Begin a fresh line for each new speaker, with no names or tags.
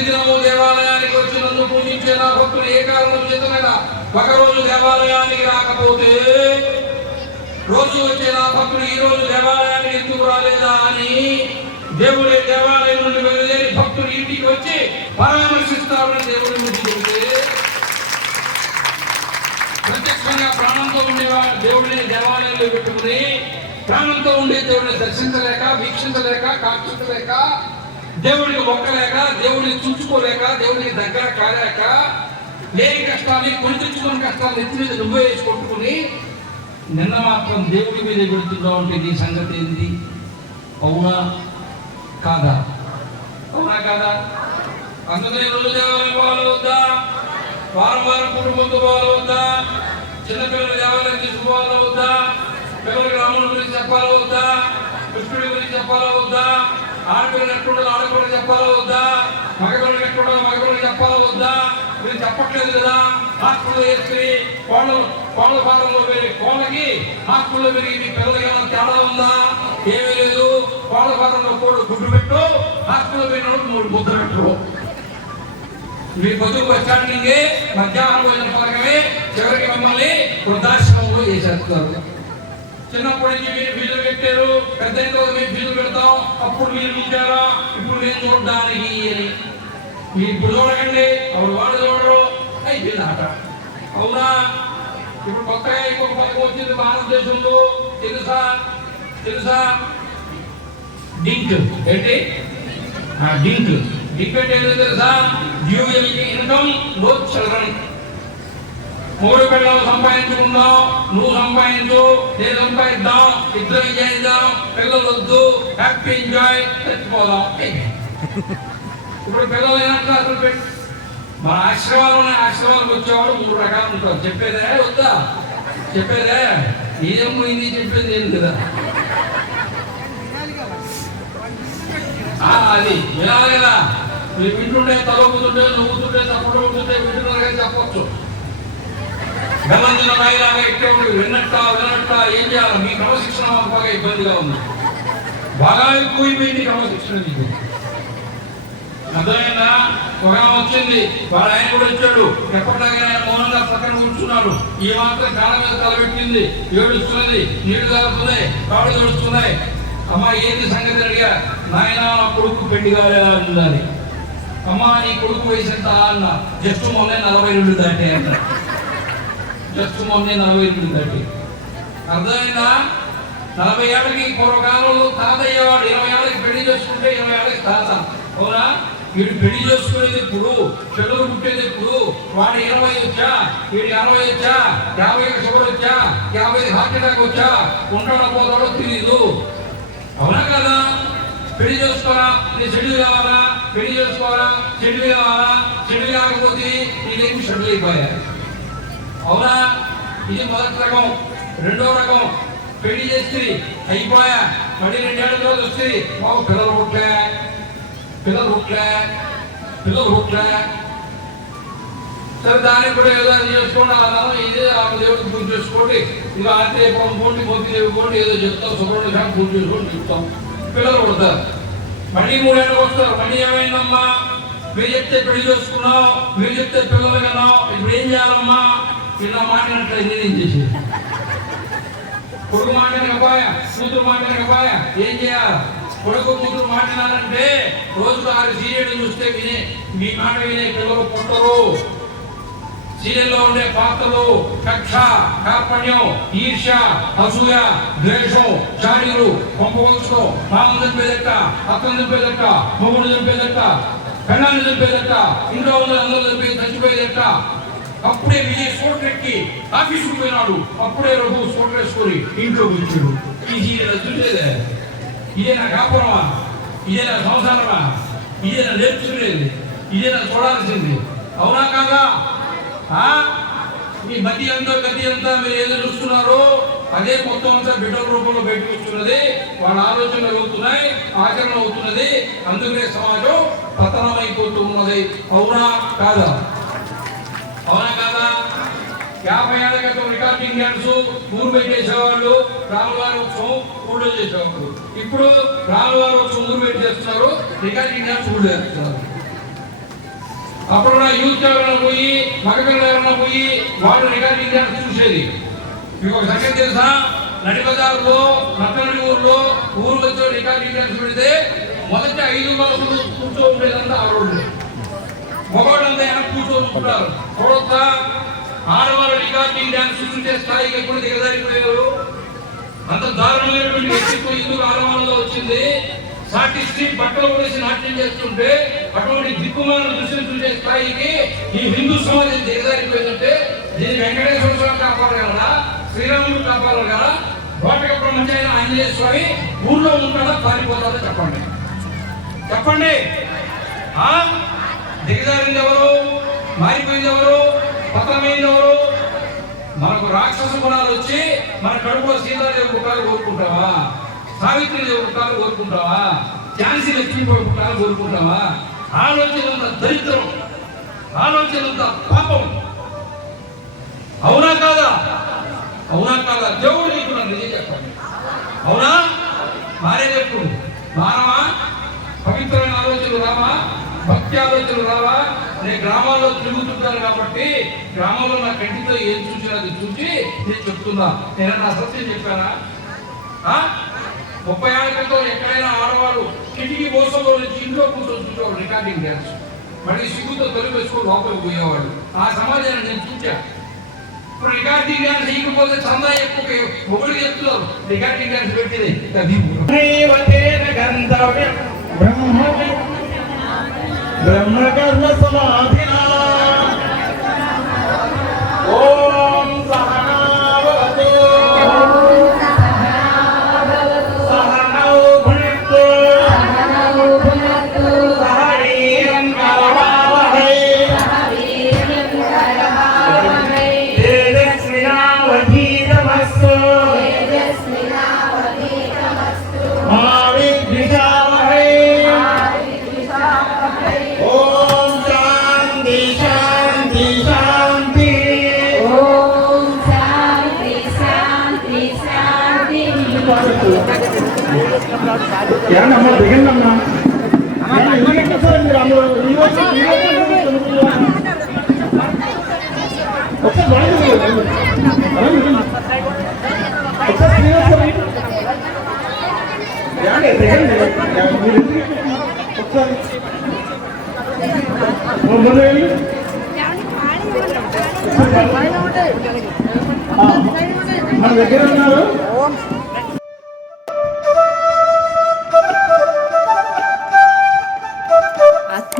ప్రతిదినము దేవాలయానికి వచ్చి నన్ను పూజించే నా భక్తులు ఏ కారణం చేతనైనా ఒకరోజు దేవాలయానికి రాకపోతే రోజు వచ్చే నా భక్తులు ఈ రోజు దేవాలయానికి ఎందుకు రాలేదా అని దేవుడి దేవాలయం నుండి బయలుదేరి భక్తులు ఇంటికి వచ్చి పరామర్శిస్తారని దేవుడి నుంచి చెబితే ప్రత్యక్షంగా ప్రాణంతో ఉండేవాడు దేవుడిని దేవాలయంలో పెట్టుకుని ప్రాణంతో ఉండే దేవుడిని దర్శించలేక వీక్షించలేక కాక్షించలేక దేవుడికి ఒక్కలేక దేవుడిని చూసుకోలేక దేవుడికి దగ్గర కాలేక లేని కష్టాన్ని కొని తెచ్చుకున్న కష్టాలు ఎత్తి మీద నువ్వే వేసి కొట్టుకుని నిన్న మాత్రం దేవుడి మీద పెడుతున్నావు అంటే నీ సంగతి ఏంది? అవునా కాదా? అవునా కాదా? అందుకని రోజు దేవాలయం వారం వారం కుటుంబంతో పోవాలి చిన్నపిల్లలు దేవాలయం తీసుకుపోవాలి వద్దా? పిల్లలకి రాముడి గురించి చెప్పాలవుద్దా కృష్ణుడి గురించి చెప్పాలవుద్దా ఆడపిల్లలు ఎట్లుండాలి ఆడపిల్లలు చెప్పాలా వద్దా? మగపిల్లలు ఎట్లుండాలి మగపిల్లలు చెప్పాలా వద్దా? మీరు చెప్పట్లేదు కదా? హాస్పిటల్ వేసుకుని కోళ్ళ కోళ్ళ ఫారంలో పెరిగి కోళ్ళకి హాస్పిటల్లో పెరిగి మీ పిల్లలకి ఏమైనా తేడా ఉందా? ఏమీ లేదు. కోళ్ళ ఫారంలో కోడి గుడ్డు పెట్టు. హాస్పిటల్లో పోయినప్పుడు మూడు ముద్ర పెట్టు. మీ బతుకు స్టాండింగే మధ్యాహ్నం భోజన పథకమే చివరికి మిమ్మల్ని వృద్ధాశ్రమంలో చేసేస్తారు. చిన్నప్పటి నుంచి మీరు ఫీజులు పెట్టారు పెద్ద అయిన తర్వాత మేము ఫీజులు పెడతాం అప్పుడు మీరు చూసారా ఇప్పుడు నేను చూడడానికి అని మీరు ఇప్పుడు చూడకండి అప్పుడు వాళ్ళు చూడరు. అయిపోయింది ఆట. అవునా? ఇప్పుడు కొత్తగా ఇంకొక పథకం వచ్చింది భారతదేశంలో. తెలుసా? తెలుసా? డింక్. ఏంటి? డింక్. డింక్ అంటే ఏంటో తెలుసా? డ్యూయల్ ఇన్కమ్లో చిల్డ్రన్. మూడు పిల్లలు సంపాదించుకుందాం నువ్వు సంపాదించు నేను సంపాదిద్దాం ఇద్దరు చేద్దాం పిల్లలు వద్దు హ్యాపీ ఎంజాయ్ చచ్చిపోదాం. ఇప్పుడు పిల్లలు ఏమంటారు అసలు పెట్టి? మన ఆశ్రమాలు ఆశ్రమాలకు వచ్చేవాడు మూడు రకాలు ఉంటారు. చెప్పేదే వద్దా? చెప్పేదే ఏం పోయింది చెప్పేది ఏం కదా? ఆ, అది. వినాలి కదా మీరు వింటుంటే తలవుతుంటే నవ్వుతుంటే తప్పుడు ఉంటుంటే వింటున్నారు కానీ చెప్పొచ్చు. బెల్లందిన నాయలాగా ఎక్కడ ఉండి విన్నట్ట వినట్ట ఏం చేయాలి? మీ క్రమశిక్షణ మాకు బాగా ఇబ్బందిగా ఉంది. బాగా ఎక్కువైపోయింది క్రమశిక్షణ మీకు అర్థమైందా? ఒక వచ్చింది వాడు ఆయన కూడా వచ్చాడు. ఎప్పటిలాగా ఆయన మౌనంగా పక్కన కూర్చున్నాడు. ఈ మాత్రం కాళ్ళ మీద తలబెట్టింది ఏడుస్తున్నది నీళ్ళు కాలుతున్నాయి కాళ్ళు తోడుస్తున్నాయి. అమ్మ ఏంది సంగతి అడిగా. నాయన నా కొడుకు పెళ్ళి కాలేదా ఉండాలి అమ్మా నీ కొడుకు వయసు ఎంత? అన్న. జస్ట్ మొన్న నలభై రెండు దాటే అంటారు జస్ట్ మొన్నే నలభై ఎనిమిది దాటి అర్థమైందా? నలభై ఏళ్ళకి పూర్వకాలంలో తాత అయ్యేవాడు ఇరవై ఏళ్ళకి పెళ్ళి చేసుకుంటే ఇరవై ఏళ్ళకి తాత. అవునా? వీడు పెళ్ళి చేసుకునేది ఇప్పుడు చెడులు పుట్టేది ఇప్పుడు వాడు ఇరవై వచ్చా? వీడు అరవై వచ్చా? యాభై షుగర్ వచ్చా? యాభై హార్ట్ అటాక్ వచ్చా? ఉంటాడో పోతాడో తెలియదు అవునా కదా? పెళ్ళి చేసుకోరా నీ చెడు కావాలా? పెళ్ళి చేసుకోవాలా? చెడు కావాలా? చెడు కాకపోతే నీ దగ్గర షెడ్యూల్ అయిపోయాయి. అవునా? ఇది మొదటి రకం. రెండో రకం. పెళ్ళి చేస్తే అయిపోయా. మళ్ళీ రెండేళ్ళ తర్వాత వస్తే బాబు పిల్లలు పుట్టలే. పిల్లలు పుట్టలే. పిల్లలు పుట్టలే. సరే దానికి కూడా ఏదో అది చేసుకోండి అలా ఇదే ఆ దేవుడికి పూజ చేసుకోండి. ఇంకా ఆత్రేయపురం పోండి మోతి దేవి పోండి ఏదో చెప్తాం. సుబ్రహ్మణ్య స్వామి పూజ చేసుకోండి చెప్తాం. పిల్లలు పుడతారు. మళ్ళీ మూడేళ్ళకి వస్తారు. మళ్ళీ ఏమైందమ్మా? మీరు చెప్తే పెళ్ళి చేసుకున్నావు మీరు చెప్తే పిల్లలు కన్నావు ఇప్పుడు ఏం చేయాలమ్మా? పిల్ల మాట్లాడినట్లయితే ఏం చేసి కొడుకు మాట్లాడకపోయా కూతురు మాట్లాడకపోయా ఏం చేయాలి? కొడుకు కూతురు మాట్లాడాలంటే రోజుకు ఆరు సీరియల్ చూస్తే వినే మీ మాట వినే పిల్లలు పుట్టరు. సీరియల్లో ఉండే పాత్రలు కక్ష కార్పణ్యం ఈర్ష అసూయ ద్వేషం చాడీలు పంపవలసో మామూలు చంపేదక్క అత్తను చంపేదక్క మొగుడు చంపేదక్క పెళ్ళాన్ని చంపేదక్క ఇంట్లో ఉన్న అందరూ చంపేది చచ్చిపోయేదక్క అప్పుడే విజయ్ స్కూటర్ ఎక్కి ఆఫీసుకు పోయినాడు. అప్పుడే రఘు స్కూటర్ వేసుకొని ఇంట్లో కూర్చుడు. ఇది చూసేదే. ఇదే నా కాపురమా? ఇదే నా సంసారమా? ఇదే నా నేర్చుకునేది? ఇదే నా చూడాల్సింది? అవునా కాదా ఆ? మీ మతి అంతా గతి అంతా మీరు ఏదో చూస్తున్నారో? అదే మొత్తం అంతా బిడ్డల రూపంలో బయటకు వస్తున్నది. వాళ్ళ ఆలోచనలు అవుతున్నాయి ఆచరణ అవుతున్నది. అందుకనే సమాజం పతనం అవునా కాదా? అవునా కాదా యాభై ఏళ్ళ క్రితం రికార్డింగ్ డ్యాన్స్ ఊరు చేసేవాళ్ళు రాములవారి ఉత్సవం ఊళ్ళో చేసేవాళ్ళు. ఇప్పుడు రాళ్ళవారు వచ్చి ఊరు పెట్టి చేస్తున్నారు రికార్డింగ్ డ్యాన్స్ ఊళ్ళు చేస్తున్నారు. అప్పుడు నా యూత్ ఎవరైనా పోయి మగపిల్ల ఎవరైనా పోయి వాళ్ళు రికార్డింగ్ డ్యాన్స్ చూసేది. మీకు ఒక సంగతి తెలుసా? నడిబజార్లో నత్తనడి ఊర్లో ఊరు వచ్చే రికార్డింగ్ డ్యాన్స్ పెడితే మొదటి ఐదు మంది కూర్చో ఉండేదంతా ఆ రోడ్డు మగవాళ్ళంతా వెనక ఆడవాళ్ళు రికార్డింగ్ డ్యాన్స్ చూసే స్థాయికి ఎప్పుడు దిగజారిపోయారు అంత దారుణమైనటువంటి వ్యక్తిత్వం ఎందుకు ఆడవాళ్ళలో వచ్చింది? సాటిస్టి బట్టలు వేసి నాట్యం చేస్తుంటే అటువంటి దిక్కుమాలను దృశ్యం చూసే స్థాయికి ఈ హిందూ సమాజం దిగజారిపోయిందంటే దీన్ని వెంకటేశ్వర స్వామి కాపాడగలరా శ్రీరాముడు కాపాడగలరా కోటక బ్రహ్మచారి ఆంజనేయ స్వామి ఊర్లో ఉంటాడా? పారిపోతాడో? చెప్పండి. చెప్పండి. ఆ? దిగజారింది ఎవరు? మారిపోయింది ఎవరు పతనమైంది ఎవరు మనకు రాక్షస గుణాలు వచ్చి మన కడుపులో సీతాదేవి పుట్టాలు కోరుకుంటావా? సావిత్రి దేవి పుట్టాలు కోరుకుంటావా? ఝాన్సీ లక్ష్మీబాబు పుట్టాలు కోరుకుంటావా? ఆలోచనంత దరిద్రం ఆలోచనంత పాపం. అవునా కాదా? అవునా కాదా? దేవుడు నీకు నన్ను నిజం చెప్పండి. అవునా? మారే చెప్పు. మానవా పవిత్రమైన ఆలోచనలు రావా? భక్తి ఆలోచనలు రావా? నేను గ్రామాల్లో తిరుగుతుంటాను కాబట్టి గ్రామంలో నా కంటితో ఏం చూసినా అది చూసి నేను చెప్తున్నా. నేను అసత్యం చెప్పానా? ముప్పై ఏళ్ళ క్రితం ఎక్కడైనా ఆడవాళ్ళు కిటికీ మోసంలో నుంచి ఇంట్లో కూర్చొని చూసేవాళ్ళు రికార్డింగ్ డ్యాన్స్ మళ్ళీ సిగ్గుతో తొలి వేసుకొని లోపలికి పోయేవాళ్ళు. ఆ సమాజాన్ని నేను చూచా ఇప్పుడు రికార్డింగ్ డ్యాన్స్ చేయకపోతే చందా ఎక్కువ ఒకటి చెప్తున్నారు. రికార్డింగ్ డ్యాన్స్ పెట్టింది. అది
ब्रह्म कर्म समाधि వెళ్ళి ఆ, మన దగ్గర ఉన్నారు